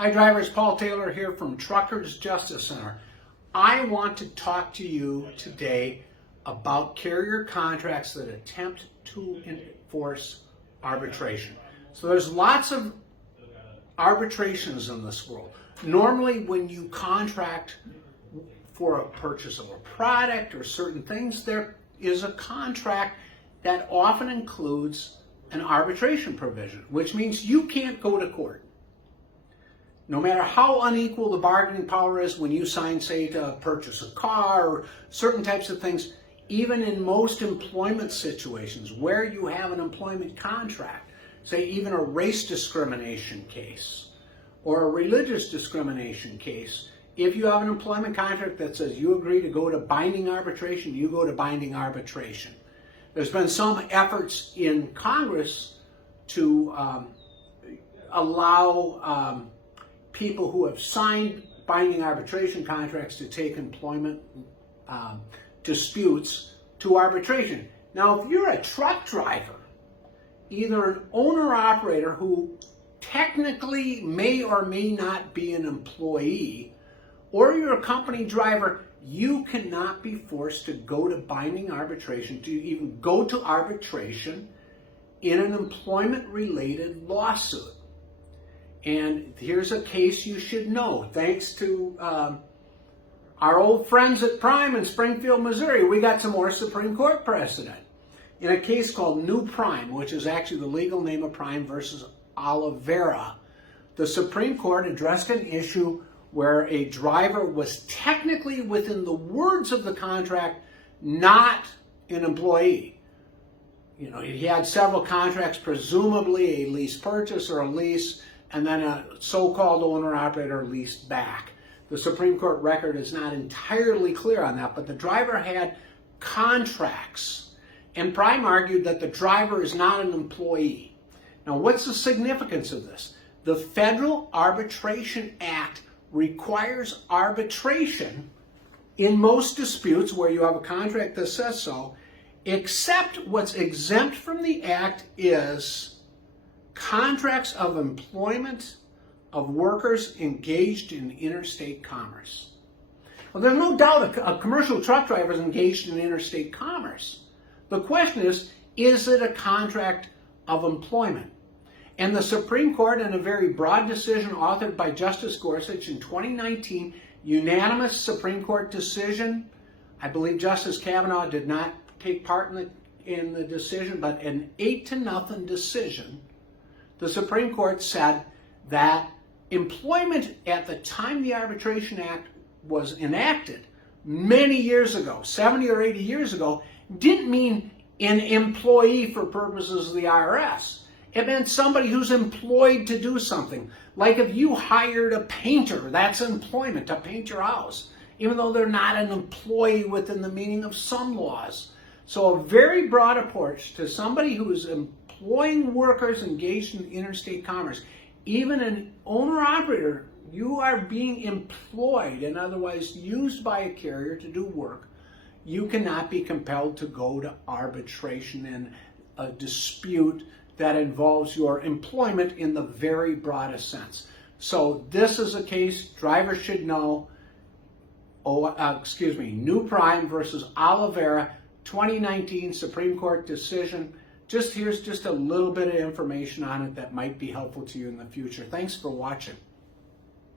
Hi drivers, Paul Taylor here from Truckers Justice Center. I want to talk to you today about carrier contracts that attempt to enforce arbitration. So there's lots of arbitrations in this world. Normally when you contract for a purchase of a product or certain things, there is a contract that often includes an arbitration provision, which means you can't go to court. No matter how unequal the bargaining power is when you sign, say, to purchase a car or certain types of things, even in most employment situations where you have an employment contract, say even a race discrimination case or a religious discrimination case, if you have an employment contract that says you agree to go to binding arbitration, you go to binding arbitration. There's been some efforts in Congress to allow people who have signed binding arbitration contracts to take employment disputes to arbitration. Now, if you're a truck driver, either an owner-operator who technically may or may not be an employee, or you're a company driver, you cannot be forced to go to binding arbitration, to even go to arbitration in an employment-related lawsuit. And here's a case you should know. Thanks to our old friends at Prime in Springfield, Missouri, we got some more Supreme Court precedent. In a case called New Prime, which is actually the legal name of Prime versus Oliveira, the Supreme Court addressed an issue where a driver was technically, within the words of the contract, not an employee. You know, he had several contracts, presumably a lease purchase or a lease, and then a so-called owner-operator leased back. The Supreme Court record is not entirely clear on that, but the driver had contracts, and Prime argued that the driver is not an employee. Now, what's the significance of this? The Federal Arbitration Act requires arbitration in most disputes where you have a contract that says so, except what's exempt from the Act is contracts of employment of workers engaged in interstate commerce. Well, there's no doubt a commercial truck driver is engaged in interstate commerce. The question is it a contract of employment? And the Supreme Court, in a very broad decision authored by Justice Gorsuch in 2019, unanimous Supreme Court decision, I believe Justice Kavanaugh did not take part in the decision, but an 8-0 decision, the Supreme Court said that employment at the time the Arbitration Act was enacted many years ago, 70 or 80 years ago, didn't mean an employee for purposes of the IRS. It meant somebody who's employed to do something. Like if you hired a painter, that's employment, to paint your house, even though they're not an employee within the meaning of some laws. So a very broad approach to somebody who is employing workers engaged in interstate commerce. Even an owner-operator, you are being employed and otherwise used by a carrier to do work. You cannot be compelled to go to arbitration in a dispute that involves your employment in the very broadest sense. So this is a case drivers should know. New Prime versus Oliveira, 2019 Supreme Court decision. Here's just a little bit of information on it that might be helpful to you in the future. Thanks for watching.